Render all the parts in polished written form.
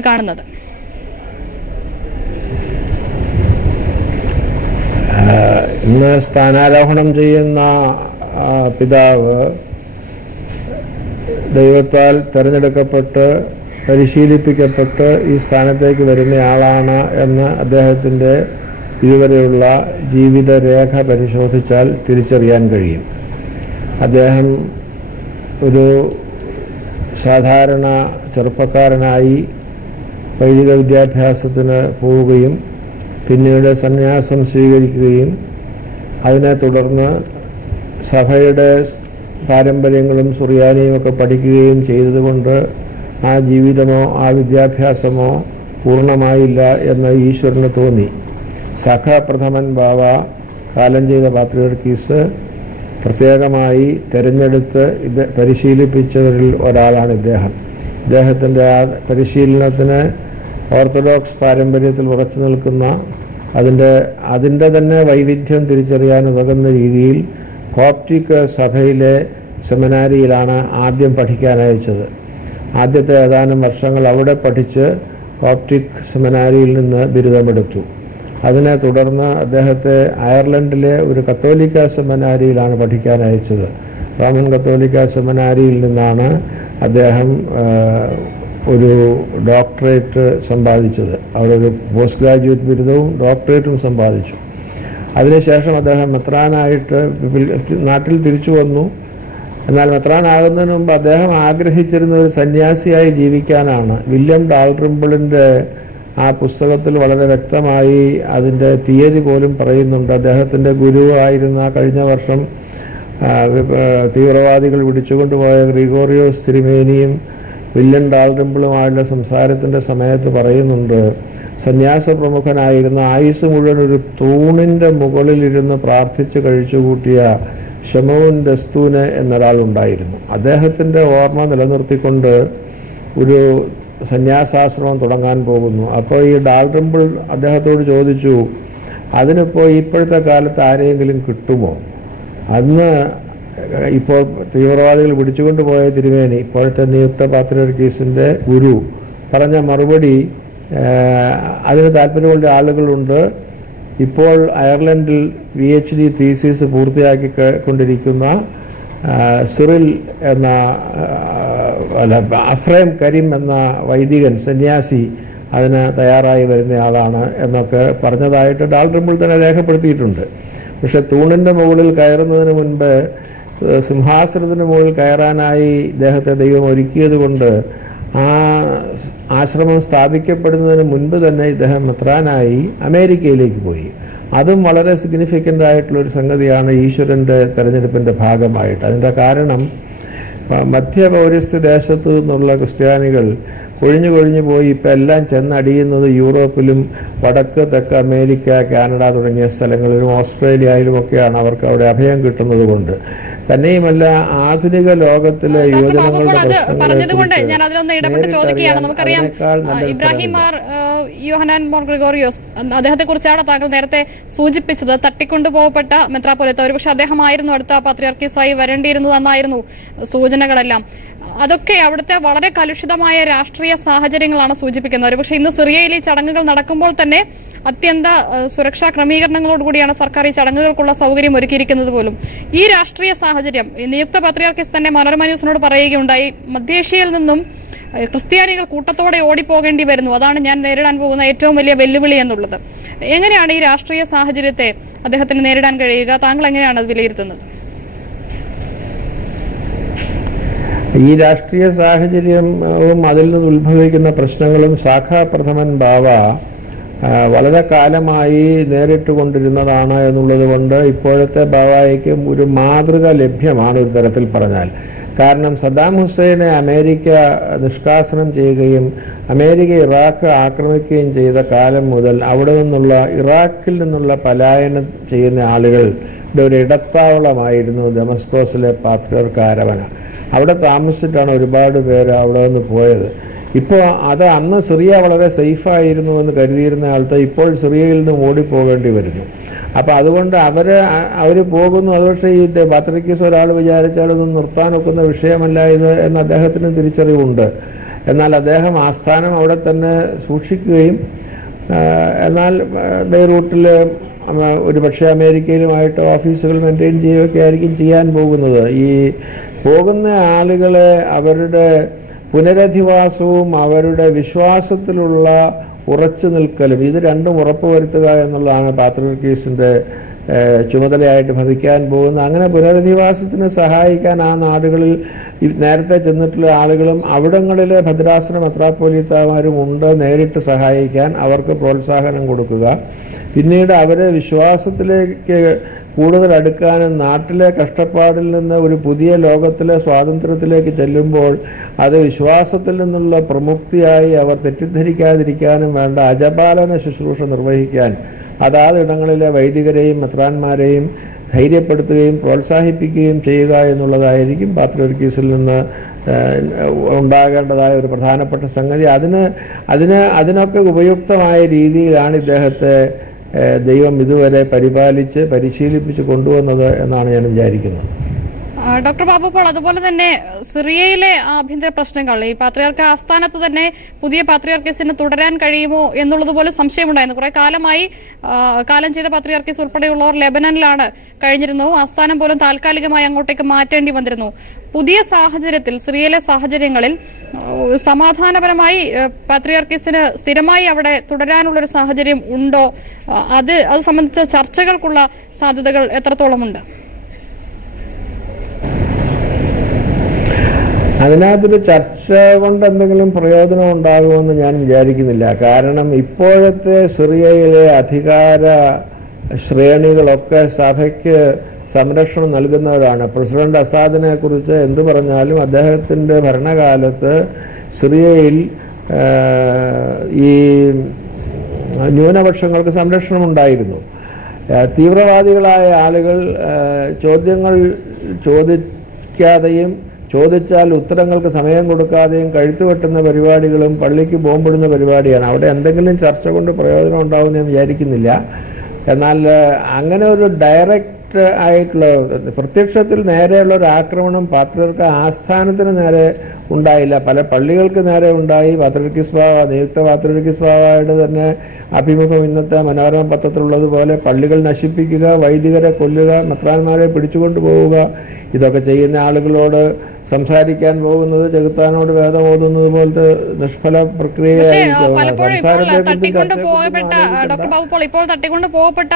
എങ്ങനെയാണ് കാണുന്നത്? ഇന്ന് സ്ഥാനാരോഹണം ചെയ്യുന്ന പിതാവ് ദൈവത്താൽ തിരഞ്ഞെടുക്കപ്പെട്ട് പരിശീലിപ്പിക്കപ്പെട്ട് ഈ സ്ഥാനത്തേക്ക് വരുന്നയാളാണ് എന്ന് അദ്ദേഹത്തിൻ്റെ ഇതുവരെയുള്ള ജീവിതരേഖ പരിശോധിച്ചാൽ തിരിച്ചറിയാൻ കഴിയും. അദ്ദേഹം ഒരു സാധാരണ ചെറുപ്പക്കാരനായി വൈദിക വിദ്യാഭ്യാസത്തിന് പോവുകയും പിന്നീട് സന്യാസം സ്വീകരിക്കുകയും അതിനെ തുടർന്ന് സഭയുടെ പാരമ്പര്യങ്ങളും സുറിയാനിയും ഒക്കെ പഠിക്കുകയും ചെയ്തതുകൊണ്ട് ആ ജീവിതമോ ആ വിദ്യാഭ്യാസമോ പൂർണ്ണമായില്ല എന്ന് ഈശ്വരന് തോന്നി. സഖ പ്രഥമൻ ബാവ കാലം ചെയ്ത പാത്രിയർക്കീസ് പ്രത്യേകമായി തിരഞ്ഞെടുത്ത് പരിശീലിപ്പിച്ചവരിൽ ഒരാളാണ് ഇദ്ദേഹം. ഇദ്ദേഹത്തിൻ്റെ ആ പരിശീലനത്തിന് ഓർത്തഡോക്സ് പാരമ്പര്യത്തിൽ ഉറച്ചു നിൽക്കുന്ന അതിൻ്റെ തന്നെ വൈവിധ്യം തിരിച്ചറിയാൻ ഉതകുന്ന രീതിയിൽ കോപ്റ്റിക് സഭയിലെ സെമിനാരിയിലാണ് ആദ്യം പഠിക്കാൻ അയച്ചത്. ആദ്യത്തെ ഏതാനും വർഷങ്ങൾ അവിടെ പഠിച്ച് കോപ്റ്റിക് സെമിനാരിയിൽ നിന്ന് ബിരുദമെടുത്തു. അതിനെ തുടർന്ന് അദ്ദേഹത്തെ അയർലൻഡിലെ ഒരു കത്തോലിക്ക സെമിനാരിയിലാണ് പഠിക്കാൻ അയച്ചത്. റോമൻ കത്തോലിക്ക സെമിനാരിയിൽ നിന്നാണ് അദ്ദേഹം ഒരു ഡോക്ടറേറ്റ് സമ്പാദിച്ചത്. അവിടെ ഒരു പോസ്റ്റ് ഗ്രാജുവേറ്റ് ബിരുദവും ഡോക്ടറേറ്റും സമ്പാദിച്ചു. അതിനുശേഷം അദ്ദേഹം മെത്രാനായിട്ട് നാട്ടിൽ തിരിച്ചു വന്നു. എന്നാൽ മെത്രാനാകുന്നതിന് മുമ്പ് അദ്ദേഹം ആഗ്രഹിച്ചിരുന്ന ഒരു സന്യാസിയായി ജീവിക്കാനാണ്. വില്യം ഡാൽറിംബിളിൻ്റെ ആ പുസ്തകത്തിൽ വളരെ വ്യക്തമായി അതിൻ്റെ തീയതി പോലും പറയുന്നുണ്ട്. അദ്ദേഹത്തിൻ്റെ ഗുരുവായിരുന്ന കഴിഞ്ഞ വർഷം തീവ്രവാദികൾ പിടിച്ചുകൊണ്ടുപോയ ഗ്രിഗോറിയോസ് തിരുമേനിയും വില്യം ഡാൽറിംബിളുമായുള്ള സംസാരത്തിൻ്റെ സമയത്ത് പറയുന്നുണ്ട്, സന്യാസ പ്രമുഖനായിരുന്ന ആയുസ് മുഴുവൻ ഒരു തൂണിൻ്റെ മുകളിലിരുന്ന് പ്രാർത്ഥിച്ച് കഴിച്ചുകൂട്ടിയ ഷമോൻ ഡസ്തൂന് എന്നൊരാളുണ്ടായിരുന്നു. അദ്ദേഹത്തിൻ്റെ ഓർമ്മ നിലനിർത്തിക്കൊണ്ട് ഒരു സന്യാസാശ്രമം തുടങ്ങാൻ പോകുന്നു. അപ്പോൾ ഈ ഡാൽറിംബിൾ അദ്ദേഹത്തോട് ചോദിച്ചു, അതിനിപ്പോൾ ഇപ്പോഴത്തെ കാലത്ത് ആരെയെങ്കിലും കിട്ടുമോ? അന്ന് ഇപ്പോൾ തീവ്രവാദികൾ പിടിച്ചുകൊണ്ട് പോയ തിരുമേനി, ഇപ്പോഴത്തെ നിയുക്ത പാത്രിയർക്കീസിൻ്റെ ഗുരു, പറഞ്ഞ മറുപടി, അതിന് താല്പര്യമുള്ള ആളുകളുണ്ട്. ഇപ്പോൾ അയർലൻഡിൽ PhD തീസിസ് പൂർത്തിയാക്കിക്കൊണ്ടിരിക്കുന്ന സിറിൽ എന്ന അഫ്രേം കരീം എന്ന വൈദികൻ സന്യാസി അതിന് തയ്യാറായി വരുന്നയാളാണ് എന്നൊക്കെ പറഞ്ഞതായിട്ട് ഡാൽറിംബിൾ തന്നെ രേഖപ്പെടുത്തിയിട്ടുണ്ട്. പക്ഷെ തൂണിൻ്റെ മുകളിൽ കയറുന്നതിന് മുൻപ് സിംഹാസനത്തിന് മുകളിൽ കയറാനായി ഇദ്ദേഹത്തെ ദൈവം ഒരുക്കിയത് കൊണ്ട് ആ ആശ്രമം സ്ഥാപിക്കപ്പെടുന്നതിന് മുൻപ് തന്നെ ഇദ്ദേഹം മെത്രാനായി അമേരിക്കയിലേക്ക് പോയി. അതും വളരെ സിഗ്നിഫിക്കൻ്റ് ആയിട്ടുള്ളൊരു സംഗതിയാണ് ഈശ്വരൻ്റെ തെരഞ്ഞെടുപ്പിൻ്റെ ഭാഗമായിട്ട്. അതിൻ്റെ കാരണം മധ്യപൗരസ്ത്യ ദേശത്തു നിന്നുള്ള ക്രിസ്ത്യാനികൾ കൊഴിഞ്ഞു പോയി ഇപ്പം എല്ലാം ചെന്നടിയുന്നത് യൂറോപ്പിലും വടക്ക് തെക്ക് അമേരിക്ക, കാനഡ തുടങ്ങിയ സ്ഥലങ്ങളിലും ഓസ്ട്രേലിയയിലുമൊക്കെയാണ്. അവർക്ക് അവിടെ അഭയം കിട്ടുന്നത് കൊണ്ട് തന്നെയുമല്ല ആധുനിക ലോകത്തിലെ യുവജനങ്ങളുടെ പറഞ്ഞതുകൊണ്ട് ഞാൻ അതിലൊന്ന് ഇടപെട്ട് ചോദിക്കുകയാണ്. നമുക്കറിയാം ഇബ്രാഹിം മാർ യോഹന്നാൻ മോർ ഗ്രിഗോറിയോസ്, അദ്ദേഹത്തെ കുറിച്ചാണ് താങ്കൾ നേരത്തെ സൂചിപ്പിച്ചത്. തട്ടിക്കൊണ്ടുപോകപ്പെട്ട മെത്രാപ്പൊലീത്ത, ഒരുപക്ഷെ അദ്ദേഹമായിരുന്നു അടുത്ത പാത്രിയർക്കീസായി വരേണ്ടിയിരുന്നത് എന്നായിരുന്നു സൂചനകളെല്ലാം. അതൊക്കെ അവിടുത്തെ വളരെ കലുഷിതമായ രാഷ്ട്രീയ സാഹചര്യങ്ങളാണ് സൂചിപ്പിക്കുന്നത്. ഒരുപക്ഷെ ഇന്ന് സിറിയയിൽ ഈ ചടങ്ങുകൾ നടക്കുമ്പോൾ തന്നെ അത്യന്ത സുരക്ഷാ ക്രമീകരണങ്ങളോടുകൂടിയാണ് സർക്കാർ ഈ ചടങ്ങുകൾക്കുള്ള സൗകര്യം ഒരുക്കിയിരിക്കുന്നത് പോലും. ഈ രാഷ്ട്രീയ സാഹചര്യം നിയുക്ത പാത്രിയർക്കീസ് തന്നെ മനോരമ ന്യൂസിനോട് പറയുകയുണ്ടായി, മധ്യേഷ്യയിൽ നിന്നും ക്രിസ്ത്യാനികൾ കൂട്ടത്തോടെ ഓടിപ്പോകേണ്ടി വരുന്നു, അതാണ് ഞാൻ നേരിടാൻ പോകുന്ന ഏറ്റവും വലിയ വെല്ലുവിളി എന്നുള്ളത്. എങ്ങനെയാണ് ഈ രാഷ്ട്രീയ സാഹചര്യത്തെ അദ്ദേഹത്തിന് നേരിടാൻ കഴിയുക? താങ്കൾ എങ്ങനെയാണ് അത് വിലയിരുത്തുന്നത്? ഈ രാഷ്ട്രീയ സാഹചര്യവും അതിൽ നിന്ന് ഉത്ഭവിക്കുന്ന പ്രശ്നങ്ങളും സാഖാ പ്രഥമൻ ബാവ വളരെ കാലമായി നേരിട്ട് കൊണ്ടിരുന്നതാണ് എന്നുള്ളത് കൊണ്ട് ഇപ്പോഴത്തെ ബാവായ്ക്ക് ഒരു മാതൃക ലഭ്യമാണ് ഒരു തരത്തിൽ പറഞ്ഞാൽ. കാരണം സദ്ദാം ഹുസൈനെ അമേരിക്ക നിഷ്കാസനം ചെയ്യുകയും അമേരിക്ക ഇറാഖ് ആക്രമിക്കുകയും ചെയ്ത കാലം മുതൽ അവിടെ നിന്നുള്ള ഇറാഖിൽ നിന്നുള്ള പലായനം ചെയ്യുന്ന ആളുകളുടെ ഒരു ഇടത്താവളമായിരുന്നു ദമസ്കോസിലെ പാത്രിയർക്ക് അരവന. അവിടെ താമസിച്ചിട്ടാണ് ഒരുപാട് പേര് അവിടെ നിന്ന് പോയത്. ഇപ്പോൾ അത് അന്ന് സിറിയ വളരെ സേഫായിരുന്നു എന്ന് കരുതിയിരുന്ന ആൾക്ക് ഇപ്പോൾ സിറിയയിൽ നിന്ന് ഓടിപ്പോകേണ്ടി വരുന്നു. അപ്പോൾ അതുകൊണ്ട് അവർ പോകുന്നു. അതുപക്ഷെ ഈ പാത്രിയർക്കീസ് ഒരാൾ വിചാരിച്ചാലൊന്നും നിർത്താനൊക്കുന്ന വിഷയമല്ല ഇത് എന്ന് അദ്ദേഹത്തിന് തിരിച്ചറിവുണ്ട്. എന്നാൽ അദ്ദേഹം ആസ്ഥാനം അവിടെ തന്നെ സൂക്ഷിക്കുകയും എന്നാൽ ബെയ്റൂട്ടിൽ ഒരുപക്ഷെ അമേരിക്കയിലുമായിട്ട് ഓഫീസുകൾ മെയിൻറ്റെയിൻ ചെയ്യുകയൊക്കെ ആയിരിക്കും ചെയ്യാൻ പോകുന്നത്. ഈ പോകുന്ന ആളുകളെ അവരുടെ പുനരധിവാസവും അവരുടെ വിശ്വാസത്തിലുള്ള ഉറച്ചു നിൽക്കലും ഇത് രണ്ടും ഉറപ്പുവരുത്തുക എന്നുള്ളതാണ് പാത്രിയർക്കീസിൻ്റെ ചുമതലയായിട്ട് ഭവിക്കാൻ പോകുന്നത്. അങ്ങനെ പുനരധിവാസത്തിന് സഹായിക്കാൻ ആ നാടുകളിൽ നേരത്തെ ചെന്നിട്ടുള്ള ആളുകളും അവിടങ്ങളിലെ ഭദ്രാസന മെത്രാപ്പോലീത്താമാരും ഉണ്ട് നേരിട്ട് സഹായിക്കാൻ, അവർക്ക് പ്രോത്സാഹനം കൊടുക്കുക. പിന്നീട് അവരെ വിശ്വാസത്തിലേക്ക് കൂടുതൽ അടുക്കാനും നാട്ടിലെ കഷ്ടപ്പാടിൽ നിന്ന് ഒരു പുതിയ ലോകത്തിലെ സ്വാതന്ത്ര്യത്തിലേക്ക് ചെല്ലുമ്പോൾ അത് വിശ്വാസത്തിൽ നിന്നുള്ള പ്രമുക്തിയായി അവർ തെറ്റിദ്ധരിക്കാതിരിക്കാനും വേണ്ട അജപാലന ശുശ്രൂഷ നിർവഹിക്കാൻ അതാതിടങ്ങളിലെ വൈദികരെയും മെത്രാന്മാരെയും ധൈര്യപ്പെടുത്തുകയും പ്രോത്സാഹിപ്പിക്കുകയും ചെയ്യുക എന്നുള്ളതായിരിക്കും പാത്രിയർക്കീസിൽ നിന്ന് ഉണ്ടാകേണ്ടതായ ഒരു പ്രധാനപ്പെട്ട സംഗതി. അതിനൊക്കെ ഉപയുക്തമായ രീതിയിലാണ് ഇദ്ദേഹത്തെ ദൈവം ഇതുവരെ പരിശീലിപ്പിച്ച് കൊണ്ടുവന്നത് എന്നാണ് ഞാൻ വിചാരിക്കുന്നത്. ഡോക്ടർ ബാബു പോൾ, അതുപോലെ തന്നെ സിറിയയിലെ ആഭ്യന്തര പ്രശ്നങ്ങൾ, ഈ പാത്രിയാർക്ക് ആസ്ഥാനത്ത് തന്നെ പുതിയ പാത്രിയാർക്കീസിന് തുടരാൻ കഴിയുമോ എന്നുള്ളതുപോലെ സംശയമുണ്ടായിരുന്നു. കുറെ കാലമായി കാലം ചെയ്ത പാത്രിയാർക്കീസ് ഉൾപ്പെടെയുള്ളവർ ലെബനനിലാണ് കഴിഞ്ഞിരുന്നു. ആസ്ഥാനം പോലും താൽക്കാലികമായി അങ്ങോട്ടേക്ക് മാറ്റേണ്ടി വന്നിരുന്നു. പുതിയ സാഹചര്യത്തിൽ, സിറിയയിലെ സാഹചര്യങ്ങളിൽ സമാധാനപരമായി പാത്രിയാർക്കീസിന് സ്ഥിരമായി അവിടെ തുടരാനുള്ളൊരു സാഹചര്യം ഉണ്ടോ? അത് സംബന്ധിച്ച ചർച്ചകൾക്കുള്ള സാധ്യതകൾ എത്രത്തോളമുണ്ട്? അതിനകത്തൊരു ചർച്ച കൊണ്ട് എന്തെങ്കിലും പ്രയോജനം ഉണ്ടാകുമെന്ന് ഞാൻ വിചാരിക്കുന്നില്ല. കാരണം ഇപ്പോഴത്തെ സിറിയയിലെ അധികാര ശ്രേണികളൊക്കെ സഭയ്ക്ക് സംരക്ഷണം നൽകുന്നവരാണ്. പ്രസിഡന്റ് അസാദിനെ കുറിച്ച് എന്തു പറഞ്ഞാലും അദ്ദേഹത്തിൻ്റെ ഭരണകാലത്ത് സിറിയയിൽ ഈ ന്യൂനപക്ഷങ്ങൾക്ക് സംരക്ഷണം ഉണ്ടായിരുന്നു. തീവ്രവാദികളായ ആളുകൾ ചോദ്യങ്ങൾ ചോദിക്കാതെയും ചോദിച്ചാൽ ഉത്തരങ്ങൾക്ക് സമയം കൊടുക്കാതെയും കഴുത്ത് വെട്ടുന്ന പരിപാടികളും പള്ളിക്ക് ബോംബിടുന്ന പരിപാടിയാണ്. അവിടെ എന്തെങ്കിലും ചർച്ച കൊണ്ട് പ്രയോജനം ഉണ്ടാവുമെന്ന് ഞാൻ വിചാരിക്കുന്നില്ല. എന്നാൽ അങ്ങനെ ഒരു ഡയറക്റ്റ് ആയിട്ടുള്ള പ്രത്യക്ഷത്തിൽ നേരെയുള്ള ഒരു ആക്രമണം പാത്രിയർക്ക് ആസ്ഥാനത്തിന് നേരെ ഉണ്ടായില്ല. പല പള്ളികൾക്ക് നേരെ ഉണ്ടായി. പാത്രിയർക്കീസ് ബാവ, നിയുക്ത പാത്രിയർക്കീസ് ബാവയുടെ തന്നെ അഭിമുഖം ഇന്നത്തെ മനോരമ പത്രത്തിലുള്ളതുപോലെ പള്ളികൾ നശിപ്പിക്കുക, വൈദികരെ കൊല്ലുക, മെത്രാന്മാരെ പിടിച്ചുകൊണ്ടു പോവുക, ഇതൊക്കെ ചെയ്യുന്ന ആളുകളോട് സംസാരിക്കാൻ പോകുന്നത് ചെകുത്താനോട് വേദം ഓതുന്നത് പോലത്തെ നിഷ്ഫല പ്രക്രിയയായിരിക്കും. ഡോക്ടർ ബാബു പോൾ, ഇപ്പോൾ തട്ടിക്കൊണ്ട് പോകപ്പെട്ട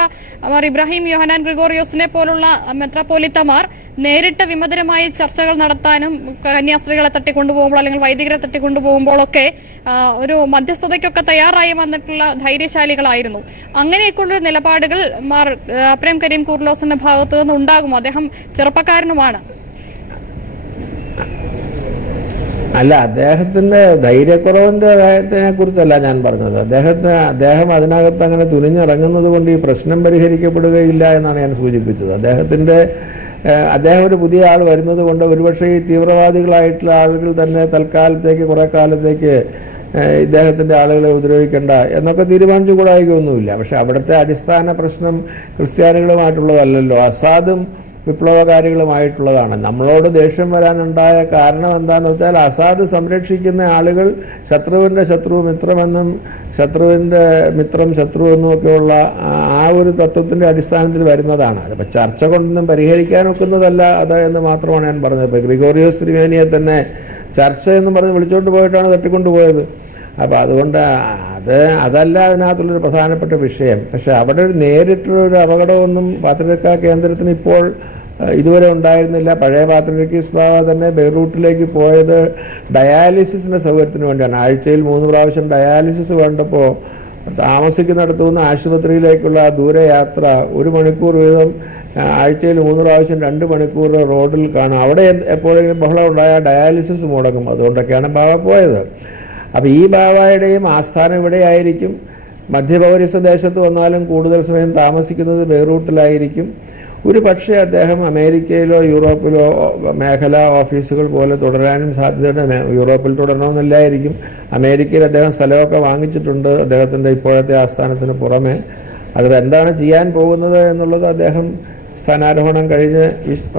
ഇബ്രാഹിം യോഹന്നാൻ ഗ്രിഗോറിയോസിനെ പോലുള്ള മെത്രാപ്പോലിത്തമാർ നേരിട്ട് വിമതരമായി ചർച്ചകൾ നടത്താനും കന്യാസ്ത്രീകളെ തട്ടിക്കൊണ്ടുപോകുമ്പോൾ അല്ലെങ്കിൽ വൈദികരെ തട്ടിക്കൊണ്ടുപോകുമ്പോഴൊക്കെ ഒരു മധ്യസ്ഥതയ്ക്കൊക്കെ തയ്യാറായി വന്നിട്ടുള്ള ധൈര്യശാലികളായിരുന്നു. അങ്ങനെയൊക്കെയുള്ള നിലപാടുകൾ അപ്രേം കരീം കൂർലോസിന്റെ ഭാഗത്തു നിന്ന് ഉണ്ടാകുമോ? അദ്ദേഹം ചെറുപ്പക്കാരനുമാണ്. അല്ല, അദ്ദേഹത്തിന്റെ ധൈര്യക്കുറവിന്റെ കാര്യത്തിനെ കുറിച്ചല്ല ഞാൻ പറഞ്ഞത്. അദ്ദേഹം അതിനകത്ത് അങ്ങനെ തുനിഞ്ഞിറങ്ങുന്നത് കൊണ്ട് ഈ പ്രശ്നം പരിഹരിക്കപ്പെടുകയില്ല എന്നാണ് ഞാൻ സൂചിപ്പിച്ചത്. അദ്ദേഹം ഒരു പുതിയ ആൾ വരുന്നത് കൊണ്ട് ഒരുപക്ഷെ ഈ തീവ്രവാദികളായിട്ടുള്ള ആളുകൾ തന്നെ തൽക്കാലത്തേക്ക് കുറെ കാലത്തേക്ക് ഇദ്ദേഹത്തിന്റെ ആളുകളെ ഉപദ്രവിക്കേണ്ട എന്നൊക്കെ തീരുമാനിച്ചു കൂടായിക്കൊന്നുമില്ല. പക്ഷെ അവിടുത്തെ അടിസ്ഥാന പ്രശ്നം ക്രിസ്ത്യാനികളുമായിട്ടുള്ളതല്ലല്ലോ, അസാദും വിപ്ലവകാരികളുമായിട്ടുള്ളതാണ്. നമ്മളോട് ദേഷ്യം വരാനുണ്ടായ കാരണം എന്താണെന്ന് വെച്ചാൽ അസാദ് സംരക്ഷിക്കുന്ന ആളുകൾ ശത്രുവിൻ്റെ ശത്രു മിത്രമെന്നും ശത്രുവിൻ്റെ മിത്രം ശത്രു എന്നുമൊക്കെയുള്ള ആ ഒരു തത്വത്തിൻ്റെ അടിസ്ഥാനത്തിൽ വരുന്നതാണ്. അതിപ്പോൾ ചർച്ച കൊണ്ടൊന്നും പരിഹരിക്കാൻ ഒക്കുന്നതല്ല അത് എന്ന് മാത്രമാണ് ഞാൻ പറഞ്ഞത്. ഇപ്പോൾ ഗ്രിഗോറിയോസ് തിരുമേനിയെ തന്നെ ചർച്ച എന്ന് പറഞ്ഞ് വിളിച്ചോണ്ട് പോയിട്ടാണ് തട്ടിക്കൊണ്ടുപോയത്. അപ്പോൾ അതുകൊണ്ട് അതല്ല അതിനകത്തുള്ളൊരു പ്രധാനപ്പെട്ട വിഷയം. പക്ഷെ അവിടെ ഒരു നേരിട്ടുള്ളൊരു അപകടമൊന്നും പാത്രിയർക്കാ കേന്ദ്രത്തിന് ഇപ്പോൾ ഇതുവരെ ഉണ്ടായിരുന്നില്ല. പഴയ പാത്രിയർക്കീസ് ബാവ തന്നെ ബെയ്റൂട്ടിലേക്ക് പോയത് ഡയാലിസിസിൻ്റെ സൗകര്യത്തിന് വേണ്ടിയാണ്. ആഴ്ചയിൽ 3 പ്രാവശ്യം ഡയാലിസിസ് വേണ്ടപ്പോൾ താമസിക്കുന്നിടത്തുനിന്ന് ആശുപത്രിയിലേക്കുള്ള ദൂരയാത്ര 1 മണിക്കൂർ വീതം ആഴ്ചയിൽ 3 പ്രാവശ്യം 2 മണിക്കൂർ റോഡിൽ കാണും. അവിടെ എപ്പോഴെങ്കിലും ബഹളം ഉണ്ടായാൽ ഡയാലിസിസ് മുടങ്ങും. അതുകൊണ്ടൊക്കെയാണ് ബാവ പോയത്. അപ്പോൾ ഈ ബാവായുടെയും ആസ്ഥാനം ഇവിടെയായിരിക്കും. മധ്യപൗരസ്ത്യ ദേശത്ത് വന്നാലും കൂടുതൽ സമയം താമസിക്കുന്നത് ബെയ്റൂട്ടിലായിരിക്കും. ഒരു പക്ഷേ അദ്ദേഹം അമേരിക്കയിലോ യൂറോപ്പിലോ മേഖലാ ഓഫീസുകൾ പോലെ തുടരാനും സാധ്യതയുണ്ട്. യൂറോപ്പിൽ തുടരണമെന്നില്ലായിരിക്കും. അമേരിക്കയിൽ അദ്ദേഹം സ്ഥലമൊക്കെ വാങ്ങിച്ചിട്ടുണ്ട് അദ്ദേഹത്തിൻ്റെ ഇപ്പോഴത്തെ ആസ്ഥാനത്തിന് പുറമെ. അത് എന്താണ് ചെയ്യാൻ പോകുന്നത് എന്നുള്ളത് അദ്ദേഹം സ്ഥാനാരോഹണം കഴിഞ്ഞ്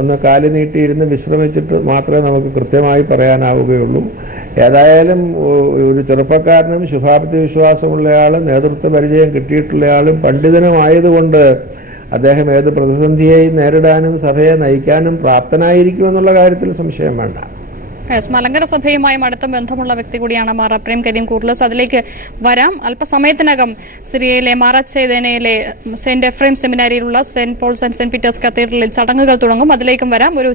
ഒന്ന് കാല് നീട്ടിയിരുന്ന് വിശ്രമിച്ചിട്ട് മാത്രമേ നമുക്ക് കൃത്യമായി പറയാനാവുകയുള്ളൂ. ഏതായാലും ഒരു ചെറുപ്പക്കാരനും ശുഭാപ്തി വിശ്വാസമുള്ളയാളും നേതൃത്വ പരിചയം കിട്ടിയിട്ടുള്ളയാളും പണ്ഡിതനുമായതുകൊണ്ട് അദ്ദേഹം ഏത് പ്രതിസന്ധിയെയും നേരിടാനും സഭയെ നയിക്കാനും പ്രാപ്തനായിരിക്കുമെന്നുള്ള കാര്യത്തിൽ സംശയം വേണ്ട. മലങ്കര സഭയുമായും അടുത്ത ബന്ധമുള്ള വ്യക്തി കൂടിയാണ് മാർ അപ്രേം കരീം കൂർലോസ്. അതിലേക്ക് വരാം. അല്പസമയത്തിനകം സിറിയയിലെ മാറാച്ചേതേനയിലെ സെന്റ് എഫ്രൈം സെമിനാരിയിലുള്ള saint Paul's and saint Peter's കത്തീഡ്രലിൽ ചടങ്ങുകൾ തുടങ്ങും. അതിലേക്കും വരാം. ഒരു